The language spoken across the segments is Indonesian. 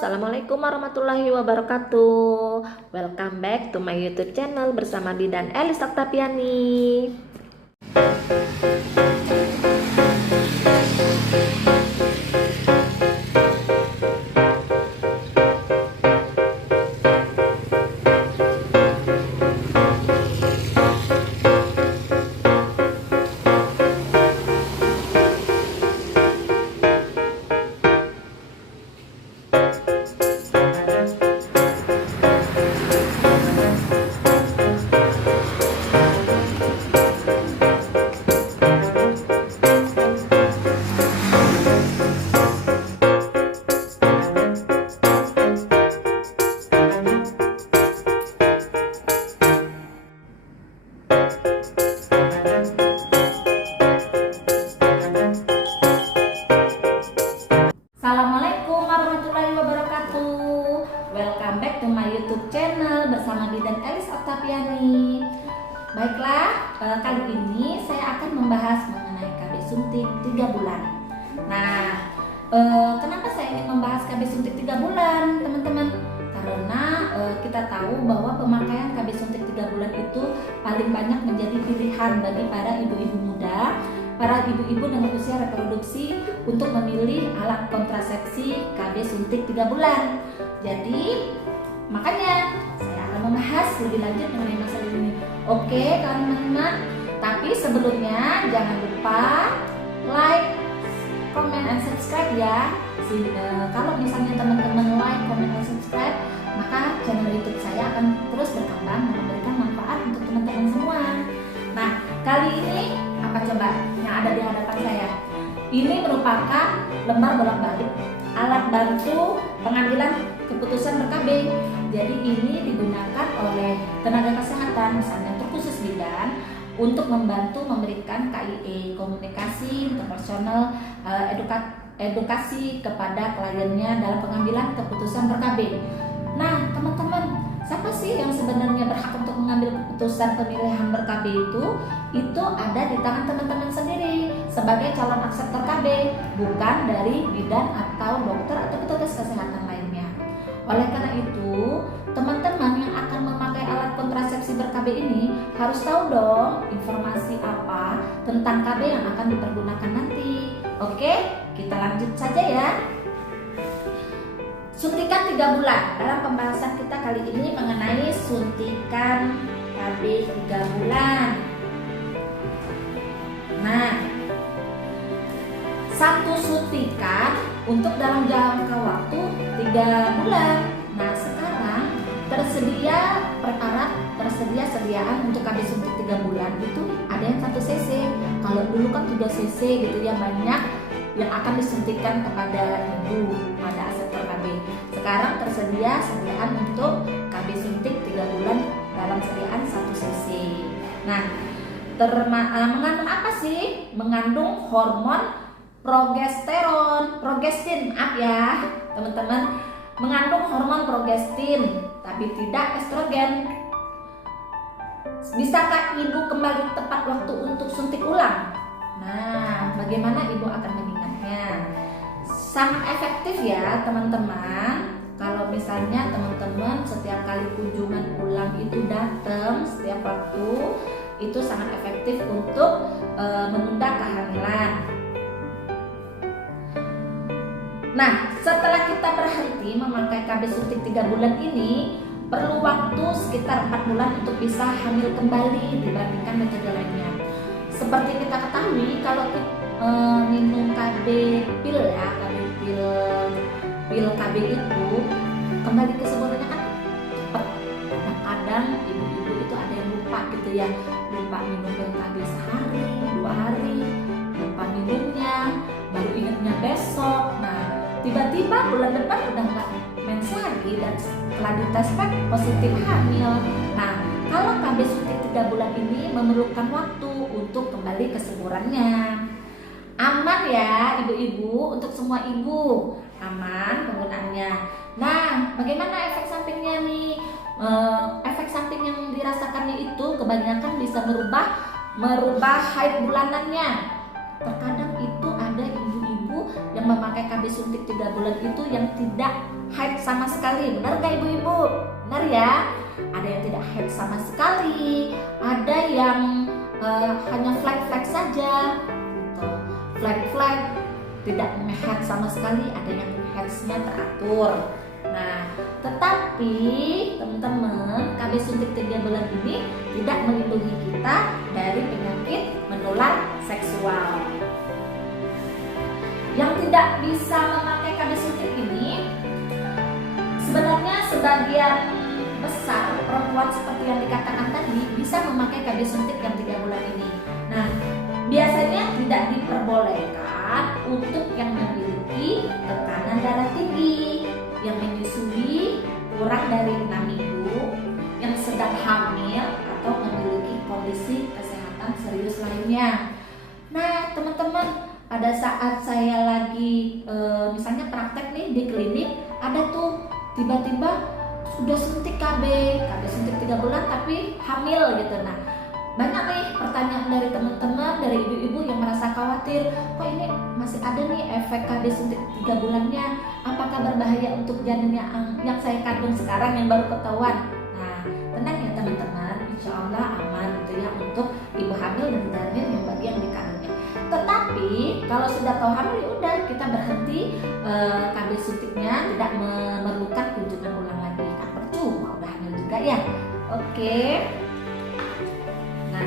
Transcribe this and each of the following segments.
Assalamualaikum warahmatullahi wabarakatuh. Welcome back to my YouTube channel bersama Bidan Elis Oktaviani. Assalamualaikum warahmatullahi wabarakatuh. Welcome back to my YouTube channel bersama Bidan Elis Oktaviani. Baiklah, kali ini saya akan membahas mengenai KB suntik 3 bulan. Nah, kenapa saya ingin membahas KB suntik 3 bulan, teman-teman? Karena kita tahu bahwa pemakaian KB suntik 3 bulan itu paling banyak menjadi pilihan bagi para ibu-ibu muda, para ibu-ibu dengan usia reproduksi untuk memilih alat kontrasepsi KB suntik 3 bulan. Jadi, makanya saya akan membahas lebih lanjut mengenai masalah ini. Oke, teman-teman. Tapi sebelumnya jangan lupa like, comment, and subscribe ya. Kalau misalnya teman-teman like, comment, dan subscribe, maka channel YouTube saya akan terus berkembang dan memberikan manfaat untuk teman-teman semua. Nah, kali ini apa coba yang ada di hadapan saya? Ini merupakan lembar bolak-balik alat bantu pengambilan keputusan ber-KB. Jadi ini digunakan oleh tenaga kesehatan, misalnya terkhusus bidan, untuk membantu memberikan KIE, komunikasi interpersonal, edukasi kepada kliennya dalam pengambilan keputusan ber-KB. Nah, teman-teman, siapa sih yang sebenarnya berhak untuk mengambil keputusan pemilihan ber-KB itu? Itu ada di tangan teman-teman sendiri sebagai calon akseptor KB, bukan dari bidan atau dokter atau petugas kesehatan lainnya. Oleh karena itu, teman-teman yang akan memakai alat kontrasepsi ber-KB ini harus tahu dong informasi apa tentang KB yang akan dipergunakan nanti. Oke, kita lanjut saja ya. Suntikan 3 bulan. Dalam pembahasan kita kali ini mengenai suntikan KB 3 bulan. Nah, satu suntikan untuk dalam jangka waktu 3 bulan. Nah, sekarang tersedia sediaan untuk KB suntik 3 bulan itu ada yang 1 cc. Kalau dulu kan 3 cc gitu ya, banyak yang akan disuntikan kepada ibu pada aseptor KB. Sekarang tersedia sediaan untuk KB suntik 3 bulan dalam sediaan 1 cc. Nah, mengandung apa sih? Mengandung hormon progestin, ya teman-teman, mengandung hormon progestin tapi tidak estrogen. Bisakah ibu kembali tepat waktu untuk suntik ulang? Nah, bagaimana ibu akan mengingatnya? Sangat efektif ya teman-teman. Kalau misalnya teman-teman setiap kali kunjungan ulang itu datang setiap waktu, itu sangat efektif untuk menunda kehamilan. Nah, setelah kita berhenti memakai KB suntik 3 bulan ini, perlu waktu sekitar 4 bulan untuk bisa hamil kembali dibandingkan metode lainnya. Seperti kita ketahui, kalau minum KB pil ya, pil KB itu kembali ke sebelumnya kan cepat. Kadang ibu-ibu itu ada yang lupa gitu ya, lupa minum pil KB sehari, 2 hari, lupa minumnya, baru ingatnya besok. Nah, tiba-tiba bulan depan udah nggak mens lagi dan setelah dites positif hamil. Nah, kalau KB suntik 3 bulan ini memerlukan waktu untuk kembali ke semburannya. Aman ya ibu-ibu, untuk semua ibu aman penggunaannya. Nah, bagaimana efek sampingnya nih? Efek samping yang dirasakannya itu kebanyakan bisa merubah haid bulanannya. Terkadang itu ada ibu-ibu yang memakai KB suntik 3 bulan itu yang tidak haid sama sekali. Benar gak ibu-ibu? Benar ya? Ada yang tidak haid sama sekali, ada yang hanya flek-flek saja gitu. Flek-flek tidak haid sama sekali, ada yang haidnya teratur. Nah, tetapi teman-teman, KB suntik 3 bulan ini tidak melindungi kita dari penyakit menular seksual. Yang tidak bisa memakai KB suntik ini sebenarnya sebagian besar perempuan seperti yang dikatakan tadi bisa memakai KB suntik yang 3 bulan ini. Nah, biasanya tidak diperbolehkan untuk yang memiliki tekanan darah tinggi, yang menyusui kurang dari 6 minggu, yang sedang hamil atau memiliki kondisi kesehatan serius lainnya. Nah, teman-teman, pada saat saya lagi misalnya praktek nih di klinik, ada tuh tiba-tiba sudah suntik KB suntik 3 bulan tapi hamil gitu. Nah, banyak nih pertanyaan dari teman-teman, dari ibu-ibu yang merasa khawatir, kok ini masih ada nih efek KB suntik 3 bulannya, apakah berbahaya untuk janin yang saya kandung sekarang yang baru ketahuan. Nah, tenang ya teman-teman, insya Allah aman gitu ya untuk ibu hamil dan janin yang bagi yang dikandungnya. Tetapi kalau sudah tahu hamil, ya udah kita berhenti KB suntiknya, tidak memerlukan kunjungan ulang lagi, kan percuma udah hamil juga ya. Oke. Nah,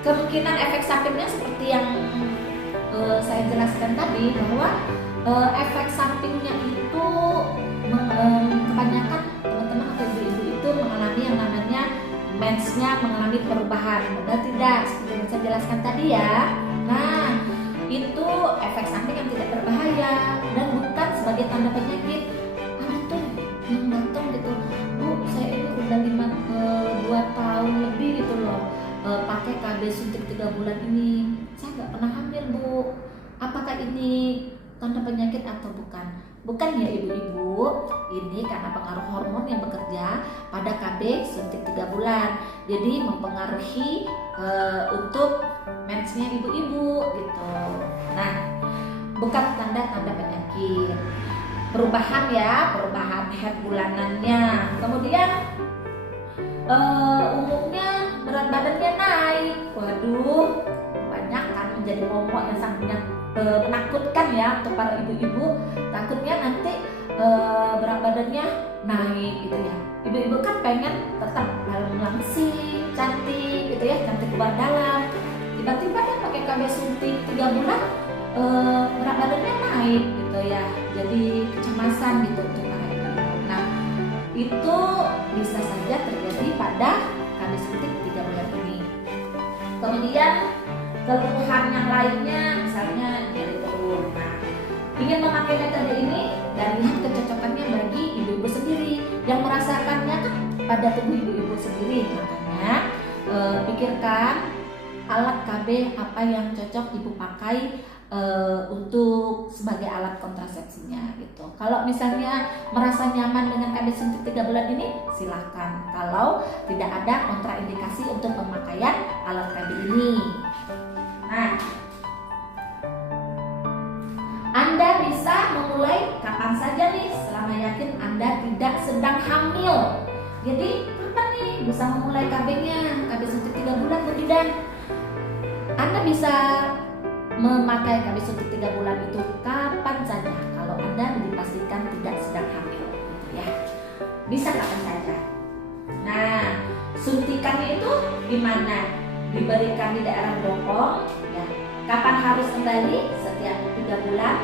kemungkinan efek sampingnya seperti yang saya jelaskan tadi, bahwa efek sampingnya itu kebanyakan teman-teman atau ibu-ibu itu mengalami yang namanya mensnya mengalami perubahan. Benar tidak? Seperti yang saya jelaskan tadi ya. Nah, itu efek samping yang tidak berbahaya dan bukan sebagai tanda penyakit. Ada tuh yang datang gitu, Bu, saya ini udah 2 tahun lebih gitu loh pakai KB suntik 3 bulan ini, saya nggak pernah hamil, Bu. Apakah ini tanda penyakit atau bukan? Bukan ya ibu-ibu, ini karena pengaruh hormon yang bekerja pada KB suntik 3 bulan. Jadi mempengaruhi untuk mensnya ibu-ibu gitu. Nah, bukan tanda-tanda penyakit. Perubahan ya, perubahan haid bulanannya. Kemudian umumnya berat badannya naik. Waduh, banyak kan menjadi momok yang sangat menakutkan ya untuk para ibu-ibu. Takutnya nanti berat badannya naik gitu ya. Ibu-ibu kan pengen tetap langsing, cantik gitu ya, cantik luar dalam. Tiba-tiba dia pakai KB suntik 3 bulan, berat badannya naik gitu ya. Jadi kecemasan gitu untuk para ibu. Nah, itu bisa saja terjadi pada KB suntik 3 bulan ini. Kemudian keluhan yang lainnya, misalnya nyeri perut. Nah, ingin memakai metode ini dan lihat kecocokannya bagi ibu-ibu sendiri yang merasakannya kan pada tubuh ibu-ibu sendiri. Makanya pikirkan alat KB apa yang cocok ibu pakai untuk sebagai alat kontrasepsinya gitu. Kalau misalnya merasa nyaman dengan KB suntik 3 bulan ini, silahkan. Kalau tidak ada kontraindikasi untuk pemakaian alat KB ini. Nah, Anda bisa memulai kapan saja nih, selama yakin Anda tidak sedang hamil. Jadi kapan nih bisa memulai KB-nya, KB suntik 3 bulan Bu Bidan? Anda bisa memakai KB suntik 3 bulan itu kapan saja kalau Anda dipastikan tidak sedang hamil gitu ya. Bisa kapan saja. Nah, suntikannya itu di mana? Diberikan di daerah bokong ya. Kapan harus kembali? Setiap 3 bulan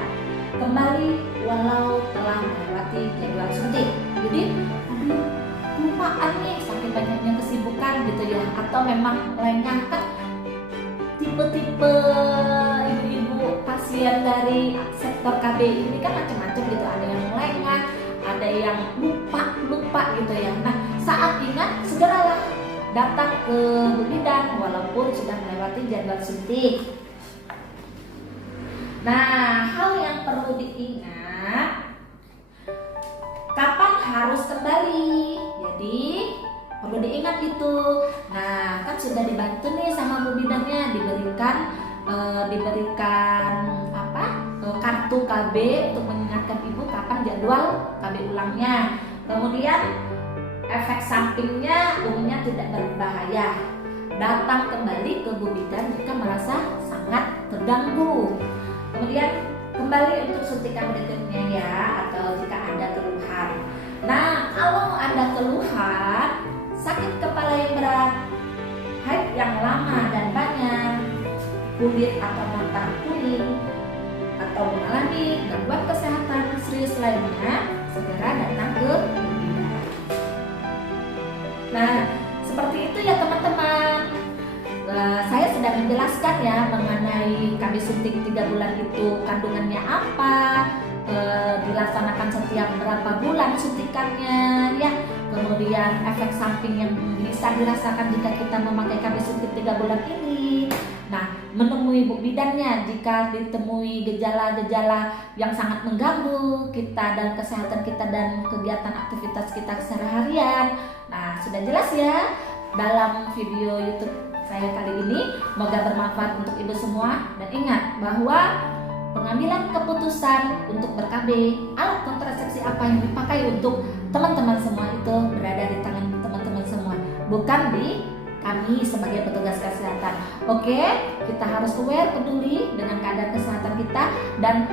kembali walau telah melewati jadwal suntik. Jadi lupaan nih saking banyaknya kesibukan gitu ya, atau memang lengah kan. Tipe-tipe ibu-ibu pasien dari sektor KB ini kan macam-macam gitu, ada yang lengah, ada yang lupa gitu ya. Nah, saat ingat segeralah datang ke Bu Bidan walaupun sudah melewati jadwal suntik. Nah, hal yang perlu diingat, kapan harus kembali. Jadi perlu diingat itu. Nah, kan sudah dibantu nih sama Bu Bidannya, diberikan kartu KB untuk mengingatkan ibu kapan jadwal KB ulangnya. Kemudian efek sampingnya umumnya tidak berbahaya. Datang kembali ke Bu Bidan jika merasa sangat terganggu. Kemudian kembali untuk suntikan berikutnya ya, atau jika ada keluhan. Nah, kalau ada keluhan sakit kepala yang berat, haid yang lama dan banyak, kulit atau mata kuning, atau mengalami gangguan kesehatan serius lainnya, segera datang ke Bu Bidan. Nah, seperti itu ya teman-teman. Saya sudah menjelaskan ya mengenai KB suntik 3 bulan itu kandungannya apa, dilaksanakan setiap berapa bulan suntikannya ya, kemudian efek samping yang bisa dirasakan jika kita memakai KB suntik 3 bulan ini. Nah, menemui Bu Bidannya jika ditemui gejala-gejala yang sangat mengganggu kita dan kesehatan kita dan kegiatan aktivitas kita sehari-harian. Nah, sudah jelas ya dalam video YouTube saya kali ini. Semoga bermanfaat untuk ibu semua, dan ingat bahwa pengambilan keputusan untuk ber-KB, alat kontrasepsi apa yang dipakai untuk teman-teman semua itu berada di tangan teman-teman semua, bukan di kami sebagai petugas kesehatan. Oke, kita harus aware, peduli dengan keadaan kesehatan kita dan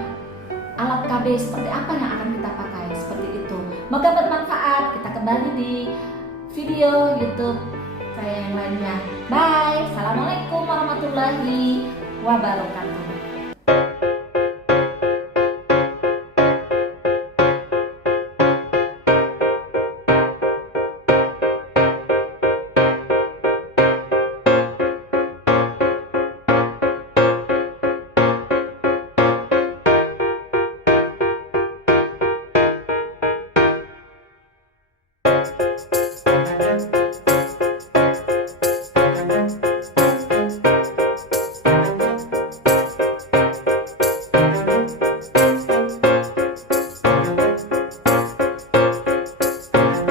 alat KB seperti apa yang akan kita pakai, seperti itu. Semoga bermanfaat. Kita kembali di video YouTube saya yang lainnya. Bye. Assalamualaikum warahmatullahi wabarakatuh.